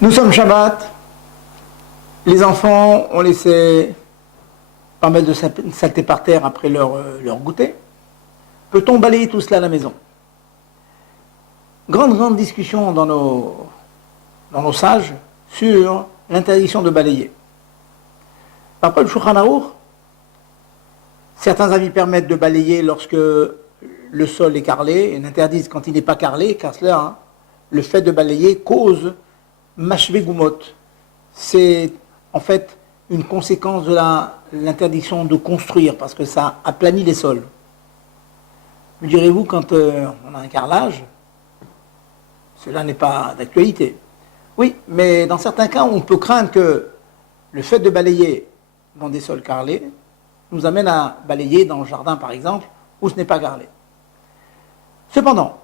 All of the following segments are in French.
Nous sommes Shabbat, les enfants ont laissé pas mal de saleté par terre après leur goûter. Peut-on balayer tout cela à la maison? Grande discussion dans nos sages sur l'interdiction de balayer. Après le Shulchan Aruch, certains avis permettent de balayer lorsque le sol est carrelé et n'interdisent quand il n'est pas carrelé, car cela, le fait de balayer cause mashvé gumot. C'est en fait une conséquence de l'interdiction de construire, parce que ça aplanit les sols. Me direz-vous, quand on a un carrelage, cela n'est pas d'actualité. Oui, mais dans certains cas, on peut craindre que le fait de balayer dans des sols carrelés nous amène à balayer dans le jardin, par exemple, où ce n'est pas carrelé. Cependant,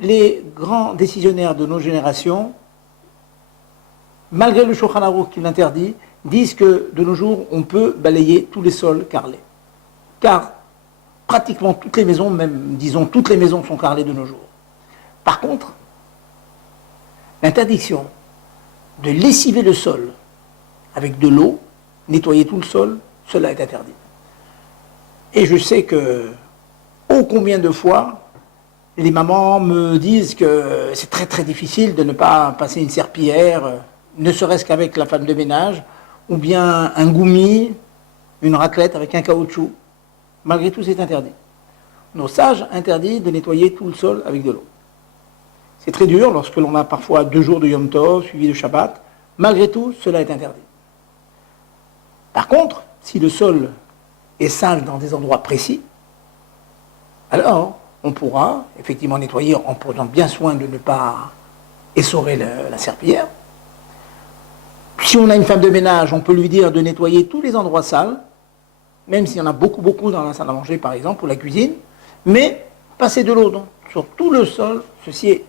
les grands décisionnaires de nos générations, malgré le Shulchan Aruch qui l'interdit, disent que de nos jours, on peut balayer tous les sols carrelés. Car pratiquement toutes les maisons, même disons toutes les maisons sont carrelées de nos jours. Par contre, l'interdiction de lessiver le sol avec de l'eau, nettoyer tout le sol, cela est interdit. Et je sais que, ô combien de fois, les mamans me disent que c'est très difficile de ne pas passer une serpillière, ne serait-ce qu'avec la femme de ménage, ou bien un goumi, une raclette avec un caoutchouc. Malgré tout, c'est interdit. Nos sages interdisent de nettoyer tout le sol avec de l'eau. C'est très dur lorsque l'on a parfois 2 jours de Yom Tov suivis de Shabbat. Malgré tout, cela est interdit. Par contre, si le sol est sale dans des endroits précis, alors on pourra effectivement nettoyer en prenant bien soin de ne pas essorer la serpillière. Si on a une femme de ménage, on peut lui dire de nettoyer tous les endroits sales, même s'il y en a beaucoup dans la salle à manger par exemple, ou la cuisine, mais passer de l'eau sur tout le sol, ceci est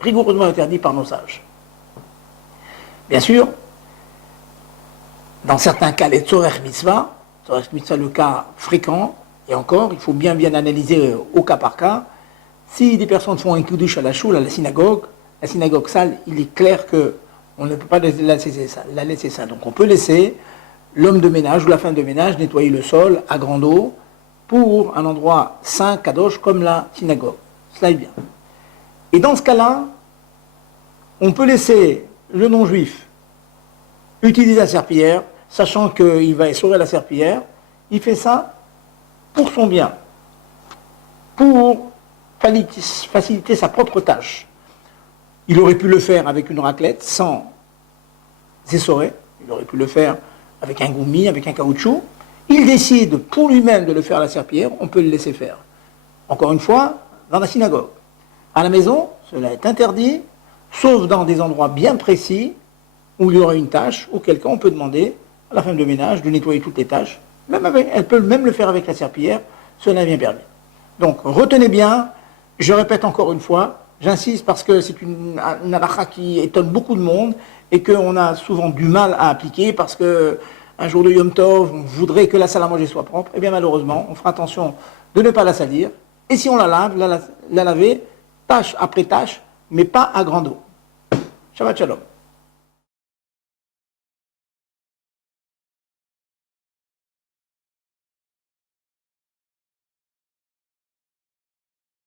rigoureusement interdit par nos sages. Bien sûr, dans certains cas, les tzorech mitzvah, le cas fréquent, et encore, il faut bien analyser au cas par cas. Si des personnes font un kiddush à la choule, à la synagogue sale, il est clair qu'on ne peut pas la laisser ça. Donc on peut laisser l'homme de ménage ou la femme de ménage nettoyer le sol à grande eau pour un endroit saint, kadosh, comme la synagogue. Cela est bien. Et dans ce cas-là, on peut laisser le non-juif utiliser la serpillière, sachant qu'il va essorer la serpillière. Il fait ça pour son bien, pour faciliter sa propre tâche. Il aurait pu le faire avec une raclette sans essorer, il aurait pu le faire avec un goumi, avec un caoutchouc. Il décide pour lui-même de le faire à la serpillière, on peut le laisser faire. Encore une fois, dans la synagogue. À la maison, cela est interdit, sauf dans des endroits bien précis où il y aura une tâche, auquel cas on peut demander à la femme de ménage de nettoyer toutes les tâches. Elle peut même le faire avec la serpillière, cela est bien permis. Donc retenez bien, je répète encore une fois, j'insiste parce que c'est une halakha qui étonne beaucoup de monde et qu'on a souvent du mal à appliquer parce que un jour de Yom Tov, on voudrait que la salle à manger soit propre. Et bien malheureusement, on fera attention de ne pas la salir. Et si on la lave, la laver, tâche après tâche, mais pas à grande eau. Shabbat Shalom.